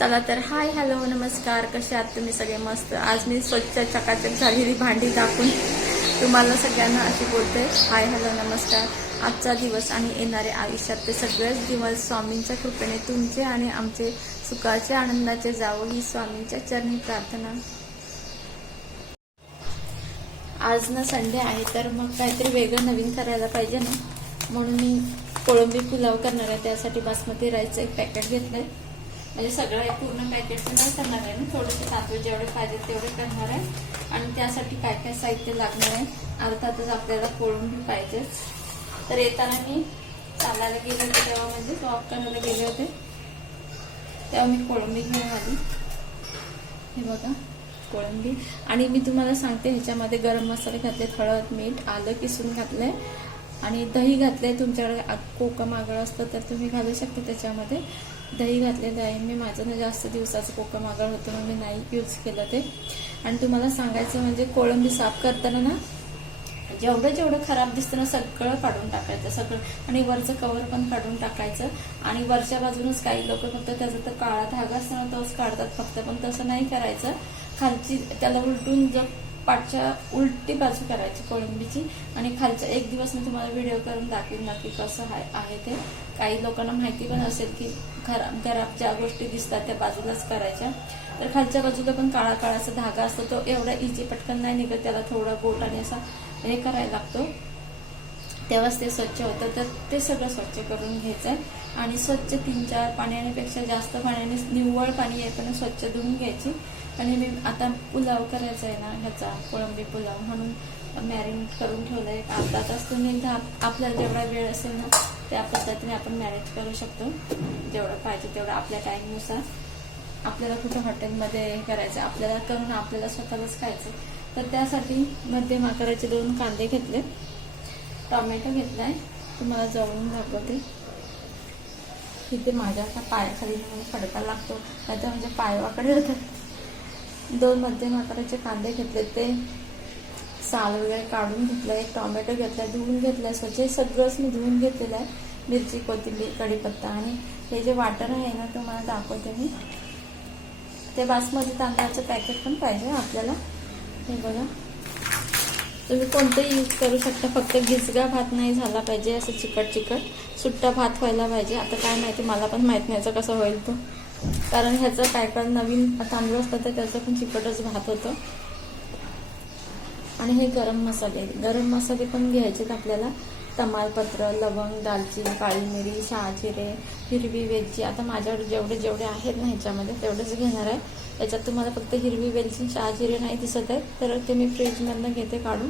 चला तर hi hello नमस्कार. कसे आहात तुम्ही सगळे मस्त? आज मी स्वच्छ चकाचक झालेली भांडी टाकून तुम्हाला सगळ्यांना अशी बोलते. हाय हॅलो नमस्कार. आजचा दिवस आणि येणारे आयुष्यात ते सगळेच दिवस स्वामींच्या कृपेने तुमचे आणि आमचे सुखाचे आनंदाचे जावं ही स्वामींच्या चरणी प्रार्थना. आज ना संडे आहे तर मग काहीतरी वेगळं नवीन करायला पाहिजे ना? म्हणून मी कोळंबी पुलाव करणार आहे त्यासाठी बासमती राईसचं एक पॅकेट घेतलंय. म्हणजे सगळं हे पूर्ण पॅकेट नाही करणार आहे ना थोडेसे तांदूळ जेवढे पाहिजे तेवढे करणार आहे. आणि त्यासाठी काय काय साहित्य लागणार आहे अर्थातच आपल्याला कोळंबी पाहिजेच. तर येताना मी चालायला गेले होते तेव्हा म्हणजे वॉक करायला गेले होते. तेव्हा मी कोळंबी घेऊन आली. हे बघा कोळंबी आणि मी तुम्हाला सांगते ह्याच्यामध्ये गरम मसाले घातले हळद मीठ आलं किसून घातलंय आणि दही घातलंय तुमच्याकडे कोकम आगळं असतं तर तुम्ही घालू शकता त्याच्यामध्ये. दही घातलेलं आहे. मी माझं ना जास्त दिवसाचं कोकम आगळ होतं मग मी नाही यूज केलं ते. आणि तुम्हाला सांगायचं म्हणजे कोळंबी साफ करताना ना जेवढं जेवढं खराब दिसतं ना सगळं काढून टाकायचं. सगळं. आणि वरचं कवर पण काढून टाकायचं. आणि वरच्या बाजूनच काही लोक फक्त त्याचा तर काळा धागा असतो ना तोच काढतात फक्त. पण तसं नाही करायचं. खालची त्याला उलटून जर पाठच्या उलटी बाजू करायची कोळंबीची. आणि खालचा एक दिवस मी तुम्हाला व्हिडिओ करून ना नक्की कसं आहे आहे ते. काही लोकांना माहिती पण असेल की खराब घरात ज्या गोष्टी दिसतात त्या बाजूलाच करायच्या. तर खालच्या बाजूला पण काळा काळाचा धागा असतो तो एवढा इझी पटकन नाही निघत त्याला थोडा गोट आणि असा हे करायला लागतो. तेव्हाच ते स्वच्छ होतं. तर ते सगळं स्वच्छ करून घ्यायचं. आणि स्वच्छ तीन चार पाण्यापेक्षा जास्त पाण्याने निव्वळ पाणी येताना स्वच्छ धुवून घ्यायची. आणि मी आता पुलाव करायचा आहे ना ह्याचा कोळंबी पुलाव म्हणून. मॅरिनेट करून ठेवलं आहे अर्धा तास तुम्ही एकदा आपल्याला जेवढा वेळ असेल ना त्या पद्धतीने आपण मॅनेज करू शकतो. जेवढं पाहिजे तेवढं आपल्या टाईमनुसार आपल्याला कुठं हॉटेलमध्ये हे करायचं आपल्याला करून आपल्याला स्वतःलाच खायचं तर त्यासाठी मध्यम आकाराचे दोन कांदे घेतले टोमॅटो घेतलाय. तुम्हाला जवळून दाखवते. इथे माझ्या आता पायाखाली मला फडका लागतो. नाहीतर म्हणजे पाय वाकडे होतात दोन मध्यम आकाराचे कांदे घेतले ते. साल वगैरे काढून घेतलं एक घेतलं घेतला धुवून घेतलं स्वच्छ हे सगळंच मी धुवून घेतलेलं आहे मिरची कोथिंबीर कढीपत्ता. आणि हे जे वाटर आहे ना तुम्हाला दाखवते मी. ते बासमती तांदळाचं पॅकेट पण पाहिजे हो आपल्याला. हे बघा. तुम्ही कोणतंही यूज करू शकता फक्त गिजगा भात नाही झाला पाहिजे असं चिकट चिकट. सुट्टा भात व्हायला पाहिजे. आता काय माहिती मला पण माहीत नाही कसं होईल तो. कारण ह्याचं काय काय नवीन तांदूळ असतं तर त्याचं पण चिकटच भात होतं. आणि हे गरम मसाले. गरम मसाले पण घ्यायचेत आपल्याला. तमालपत्र लवंग दालचिनी काळी मिरी शहाजिरे हिरवी वेलची. आता माझ्याकडे जेवढे जेवढे आहेत ना ह्याच्यामध्ये तेवढेच घेणार आहे. याच्यात तुम्हाला फक्त हिरवी वेलची शहाजिरे नाही दिसत आहे तर ते मी फ्रीजमधनं घेते काढून.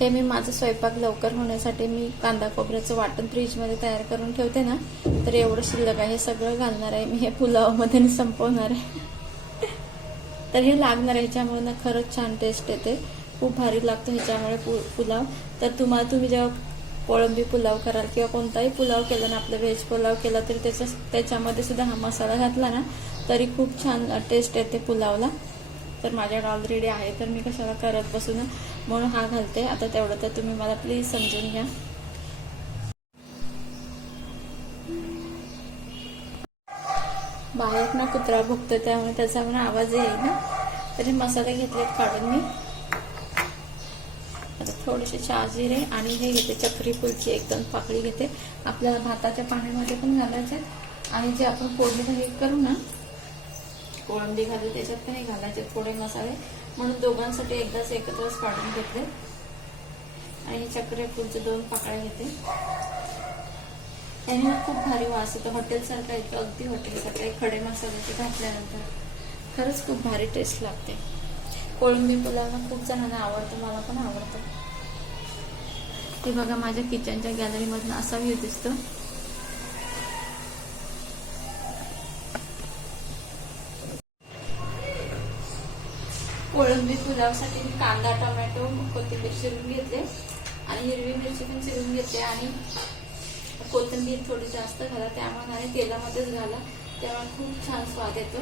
हे मी माझं स्वयंपाक लवकर होण्यासाठी मी कांदा खोबऱ्याचं वाटण फ्रीजमध्ये तयार करून ठेवते ना तर एवढं शिल्लक आहे हे सगळं घालणार आहे. मी हे पुलावमध्ये संपवणार आहे. तर हे लागणार आहे ह्याच्यामुळे ना खरंच छान टेस्ट येते. खूप भारी लागतो ह्याच्यामुळे पु पुलाव. तर तुम्हाला तुम्ही जेव्हा कोळंबी पुलाव कराल किंवा कोणताही पुलाव केला ना आपलं व्हेज पुलाव केला तरी त्याचा त्याच्यामध्ये सुद्धा हा मसाला घातला ना तरी खूप छान टेस्ट येते पुलावला. तर माझ्याकडे ऑलरेडी आहे तर मी कशाला करत बसून म्हणून हा घालते. आता तेवढं तर तुम्ही मला प्लीज समजून घ्या. ना कुत्रा भुकतो त्यामुळे त्याचा पण आवाज येईल ना तरी मसाले घेतलेत काढून मी. आता थोडेसे शहाजिरे आणि हे घेते चक्री फुलची एकदम पाकळी घेते. आपल्याला भाताच्या पाण्यामध्ये पण घालायचे आणि जे आपण फोडणी हे करू ना कोळंबी घालू त्याच्यात पण हे घालायचे थोडे मसाले. म्हणून दोघांसाठी एकदाच एकत्रच काढून घेतले. आणि चक्री फुलचे दोन पाकळ्या घेते. त्यांनी खूप भारी वास येतो. हॉटेलसारखा येतो अगदी हॉटेलसारखा आहे. खडे मसाल्याचे घातल्यानंतर खरंच खूप भारी टेस्ट लागते. कोळंबी पुलावना खूप जणांना आवडतं मला पण आवडतं. ते बघा माझ्या किचनच्या गॅलरीमधनं असा व्ह्यू दिसतो. कोळंबी पुलावसाठी मी कांदा टोमॅटो कोथिंबीर चिरून घेतले आणि हिरवी मिरची पण चिरून घेतली आणि कोथिंबीर थोडी जास्त घाला. त्यामुळे आणि तेलामध्येच घाला. त्यामुळे खूप छान स्वाद येतो.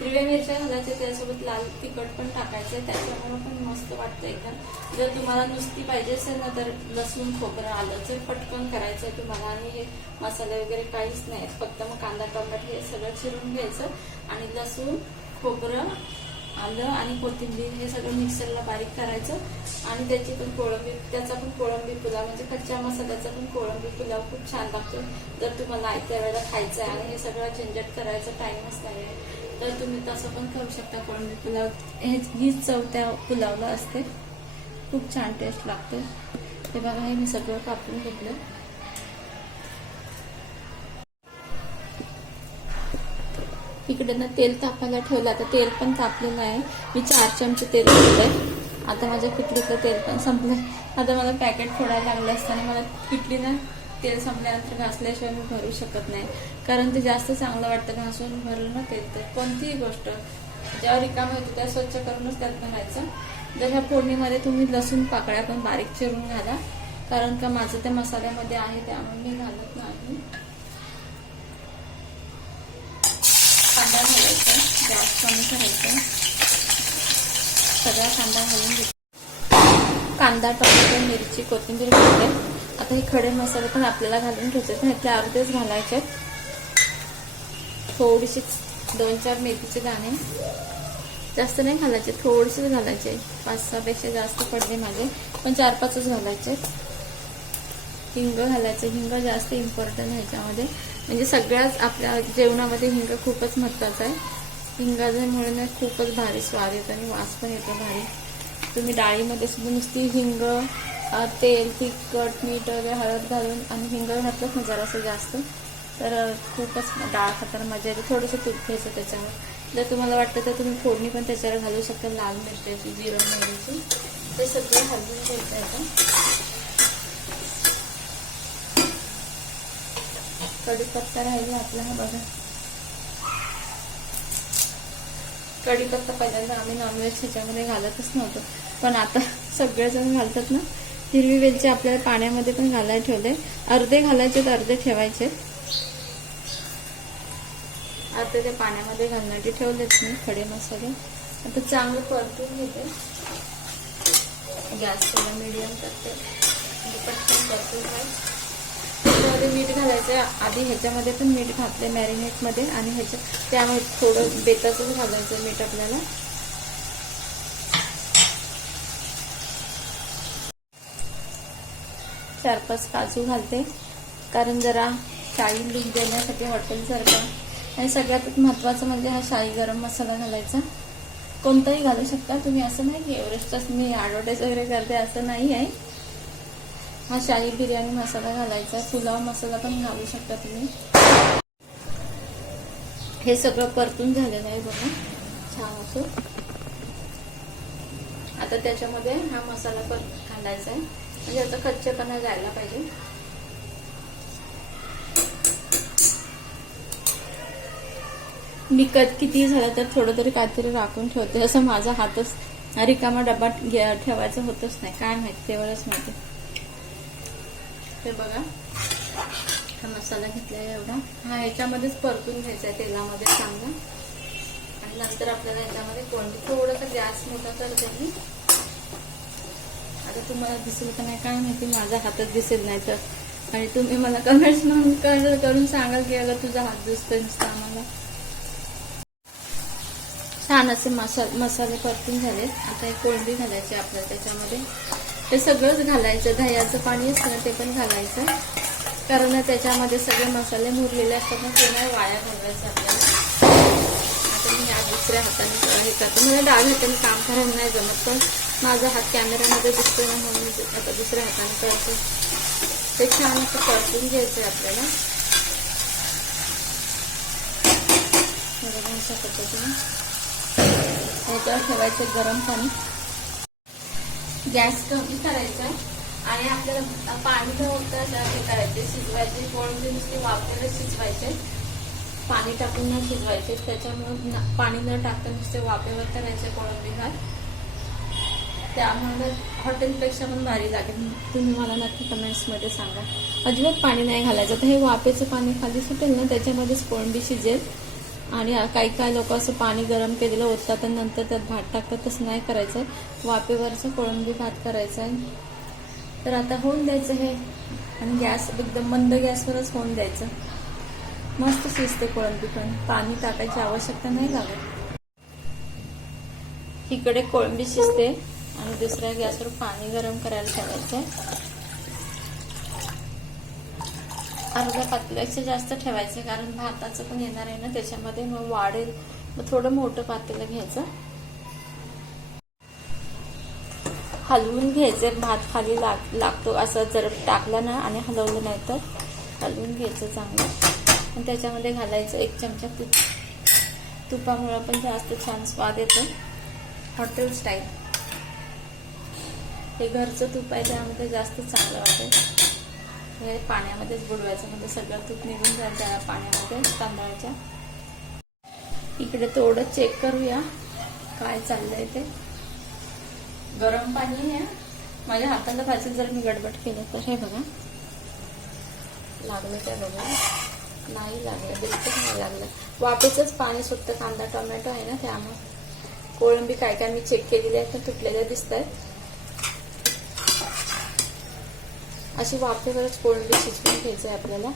हिरव्या मिरच्या घालायच्या त्यासोबत लाल तिखट पण टाकायचं. त्याच्यामुळे पण मस्त वाटतं एकदम. जर तुम्हाला नुसती पाहिजे असेल ना तर लसूण खोबरं आलं तर पटकन करायचं आहे तुम्हाला. आणि हे मसाले वगैरे काहीच नाही फक्त मग कांदा टमाट हे सगळं चिरून घ्यायचं. आणि लसूण खोबरं आलं आणि कोथिंबीर हे सगळं मिक्सरला बारीक करायचं. आणि त्याची पण कोळंबी त्याचा पण कोळंबी पुलाव म्हणजे कच्च्या मसाल्याचा पण कोळंबी पुलाव खूप छान लागतो. जर तुम्हाला आयत्या वेळेला खायचं आहे आणि हे सगळं झंझट करायचं टाइमच नाही आहे तर तुम्ही तसं पण करू शकता कोळंबी पुलाव. हे हीच चव त्या पुलावला असते. खूप छान टेस्ट लागते. हे बघा हे मी सगळं कापून घेतलं. इकडे ना तेल तापायला ठेवलं. आता तेल पण तापलेलं आहे. मी चार चमचे तेल घेतलंय. आता माझ्या किटलीतलं तेल पण संपलंय. आता मला पॅकेट फोडायला लागलं असताना मला किटली ना तेल संपल्यानंतर घासल्याशिवाय मी भरू शकत नाही. कारण ते जास्त चांगलं वाटतं घासून भरलं ना तेल. तर कोणतीही गोष्ट ज्यावर रिकाम होती त्या स्वच्छ करूनच त्यात घालायचं जर ह्या फोडणीमध्ये तुम्ही लसूण पाकळ्या पण बारीक चिरून घाला. कारण का माझं त्या मसाल्यामध्ये आहे त्यामुळे मी घालत नाही कांदा घालायचा गॅस कमी करायचं सगळा कांदा घालून घेतो कांदा टोमॅटो मिरची कोथिंबीर घालते आता हे खडे मसाले पण आपल्याला घालून घ्यायचे ह्यातले अर्धेच घालायचे थोडीशी दोन चार मेथीचे दाणे. जास्त नाही घालायचे थोडेसेच घालायचे. पाच सहापेक्षा जास्त पडले माझे. पण चार पाचच घालायचे हिंग घालायचं. हिंग जास्त इम्पॉर्टंट आहे ह्याच्यामध्ये म्हणजे सगळ्याच आपल्या जेवणामध्ये हिंग खूपच महत्वाचं आहे. हिंगाच्यामुळे ना खूपच भारी स्वाद येतो आणि वास पण येतो भारी. तुम्ही डाळीमध्ये सुद्धा नुसती हिंग तेल तिखट मीठ वगैरे हळद घालून आणि हिंग घातलंच ना जरासं जास्त. तर खूपच डाळ खाताना मजा येते. थोडंसं तूप घ्यायचं त्याच्यावर. जर तुम्हाला वाटतं तर तुम्ही फोडणी पण त्याच्यावर घालू शकता लाल मिरच्याची जिरं मिरची ते सगळं हलवून घ्यायचं येतं कढीपत्ता राहिला आपला हा बघा. कढीपत्ता पहिल्यांदा आम्ही नॉनव्हेज ह्याच्यामध्ये घालतच नव्हतो. पण आता सगळेजण घालतात ना? हिरवी वेलची आपल्याला पाण्यामध्ये पण घालायला ठेवले अर्धे घालायचे तर अर्धे ठेवायचे. आता ते पाण्यामध्ये घालण्याचे ठेवलेत मी खडे मसाले. आता चांगलं परतून घेते. गॅस थोडा मिडियम करते. पटकन परतून जाईल त्याच्यामध्ये मीठ घालायचं आधी ह्याच्यामध्ये पण मीठ घातले मॅरिनेटमध्ये आणि ह्याच्या त्यामध्ये थोडं बेताचंच घालायचं मीठ आपल्याला. चार पाच काजू घालते. कारण जरा शाही लूक देण्यासाठी हॉटेलसारखा आणि सगळ्यात महत्त्वाचं म्हणजे हा शाही गरम मसाला घालायचा. कोणताही घालू शकता. तुम्ही असं नाही की एव्हरेस्टच मी ॲडव्हर्टाईज वगैरे करते असं नाही आहे. हा शाही बिर्याणी मसाला घालायचा. पुलाव मसाला पण घालू शकता तुम्ही. हे सगळं परतून झालेलं आहे बघा. छान असं. आता त्याच्यामध्ये हा मसाला पण घालायचा आहे. म्हणजे आता कच्चेपणा जायला पाहिजे. मी कट किती झालं तर थोडं तरी काहीतरी राखून ठेवते. असं माझा हातच रिकामा डबा ठेवायचं होतच नाही. काय माहिती तेवढंच माहिती. हे बघा. हा मसाला घेतलाय एवढा. हा ह्याच्यामध्येच परतून घ्यायचा आहे तेलामध्ये चांगला. आणि नंतर आपल्याला ह्याच्यामध्ये कोणती थोडंसं गॅस मोठा करते मी. आता तुम्हाला दिसेल का नाही काय माहिती माझा हातच दिसेल नाही तर. आणि तुम्ही मला कमेंट्स म्हणून कर- करून सांगाल की अगं तुझा हात दिसतोय नुसता आम्हाला. छान असे मसा मसाले परतून झालेत. आता एक कोळंबी घालायची आपल्याला त्याच्यामध्ये. ते सगळंच घालायचं. दह्याचं पाणी असतं ना ते पण घालायचं. कारण त्याच्यामध्ये सगळे मसाले मुरलेले असतात ना ते नाही वाया घालायचं आपल्याला. आता मी या दुसऱ्या हाताने हे करते. मला डाव्या हाताने काम करायला नाही जमत पण माझा हात कॅमेऱ्यामध्ये दिसतो ना म्हणून मी आता दुसऱ्या हाताने करतो. ते छान असं परतून घ्यायचं आहे आपल्याला अशा पद्धतीने. ठेवायचं गरम पाणी. गॅस कमी करायचा आणि आपल्याला पाणी न होता हे करायचे शिजवायचे कोळंबी नुसते वाफेला शिजवायचे. पाणी टाकून न शिजवायचे त्याच्यामुळे पाणी न टाकता नुसते वाफेवर करायचे कोळंबी भात त्यामुळे हॉटेलपेक्षा पण भारी लागेल. तुम्ही मला नक्की कमेंट्समध्ये सांगा. अजिबात पाणी नाही घालायचं. तर हे वाफेचं पाणी खाली सुटेल ना त्याच्यामध्येच कोळंबी शिजेल. आणि काही काही लोक असं पाणी गरम केलेलं ओततात आणि नंतर त्यात भात टाकतात तसं नाही करायचं. वाफेवरचं कोळंबी भात करायचा आहे. तर आता होऊन द्यायचं हे. आणि गॅस एकदम मंद गॅसवरच होऊन द्यायचं. मस्त शिजते कोळंबी पण. पाणी टाकायची आवश्यकता नाही लागत. इकडे कोळंबी शिजते आणि दुसऱ्या गॅसवर पाणी गरम करायला ठेवायचं अर्धा पातेल्यापेक्षा जास्त ठेवायचं कारण भाताचं पण येणार आहे ना त्याच्यामध्ये मग वाढेल. मग थोडं मोठं पातेलं घ्यायचं. हलवून घ्यायचं भात खाली लाग लागतो. असं जर टाकलं ना आणि हलवलं नाही तर हलवून घ्यायचं चांगलं. आणि त्याच्यामध्ये घालायचं एक चमचा तूप. तुपामुळं पण जास्त छान स्वाद येतो. Hotel style. हे घरचं तूप आहे त्यामध्ये जास्त चांगलं वाटेल. हे पाण्यामध्येच बुडवायचं म्हणजे सगळं तूप निघून जाईल त्या पाण्यामध्ये तांदळाच्या. इकडे थोडं चेक करूया काय चाललंय ते. गरम पाणी आहे. माझ्या हाताला भाजी जर मी गडबड केलं तर. हे बघा. लागलं काय बघा? नाही लागलं बिलकुल नाही लागलं. वाफेचंच पाणी सुटतं कांदा टोमॅटो आहे ना त्यामुळे. कोळंबी काय काय मी चेक केलेली आहे तर तुटलेल्या दिसत आहेत अशी वाफेवरच कोळंबी शिजवून घ्यायचं आहे आपल्याला.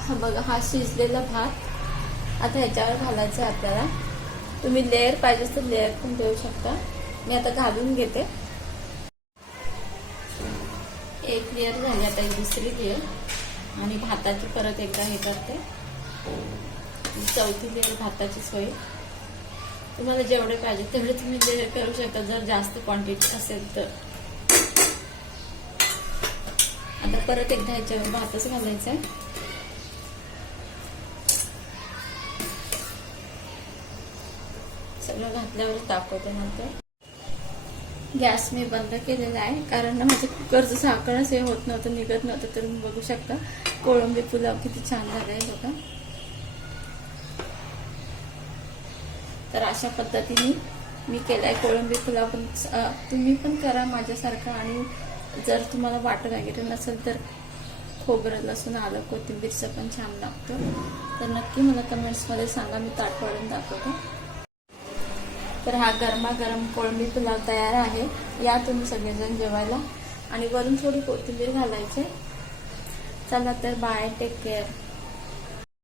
हा बघा हा शिजलेला भात. आता ह्याच्यावर घालायचा आहे आपल्याला. तुम्ही लेअर पाहिजे तर लेअर पण देऊ शकता. मी आता घालून घेते. एक लेअर झाली आता एक दुसरी लेअर आणि भाताची परत एकदा हे करते. चौथी लेअर भाताची सोय. तुम्हाला जेवढे पाहिजे तेवढे तुम्ही लेअर करू शकता. जर जास्त क्वांटिटी असेल तर. आता परत एकदा ह्याच्यावर भातच घालायचा आहे सगळं घातल्यावर दाखवते नंतर. गॅस मी बंद केलेला आहे. कारण ना माझं कुकरचं साखरच हे होत नव्हतं निघत नव्हतं तर मी बघू शकता. कोळंबी पुलाव किती छान झालाय बघा. तर अशा पद्धतीने मी केलाय कोळंबी पुलाव पण तुम्ही पण करा माझ्यासारखं. आणि जर तुम्हाला वाटत वगैरे नसेल तर खोबरं लसूण आलं कोथिंबीरचं पण छान लागतं. तर नक्की मला कमेंट्समध्ये सांगा मी ताट वाढून दाखवतो. तर हा गरमागरम कोळंबी पुलाव तयार आहे. या तुम्ही सगळेजण जेवायला. आणि वरून थोडी कोथिंबीर घालायचे. चला तर बाय टेक केअर